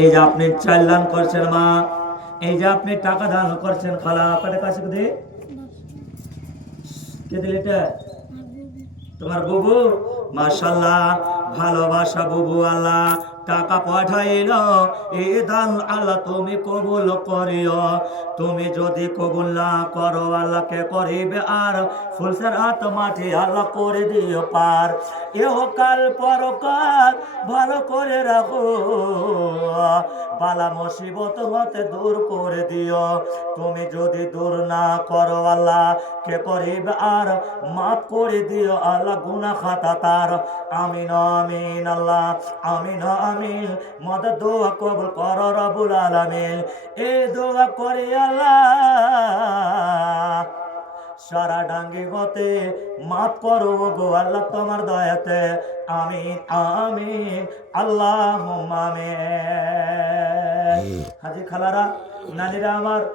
এই যে আপনি চাল দান করছেন মা, এই যে আপনি টাকা দান করছেন খালা, আপনার কাছে দে কে দিলে এটা? তোমার বুবু। মাশাআল্লাহ, ভালোবাসা বুবু। আল্লাহ টাকা পাঠাইল, এই দান আল্লাহ তুমি কবুল করিও। তুমি যদি কবুল না করো আল্লাহ কে করিবে আর? ফুলসের হাত মাটি আল্লাহ করে দিও পার। এহকাল পরকাল ভালো করে রাখো, বালা মুসিবত হতে দূর করে দিও। তুমি যদি দূর না করো আল্লাহ কে করিবে আর? মাফ করে দিও আল্লাহ গুনাহ খাতা তার। আমিন আমিন আল্লাহ, আমিন আমিন। মদদ দোয়া কবুল করো রব্বুল আলামিন। এই দোয়া করি আল্লাহ সারা ডাঙ্গি হতে মাফ করো গো আল্লাহ তোমার দয়াতে। আমিন আমিন আল্লাহুম্মা আমিন। হাজি খালারা, নানিরা আমার।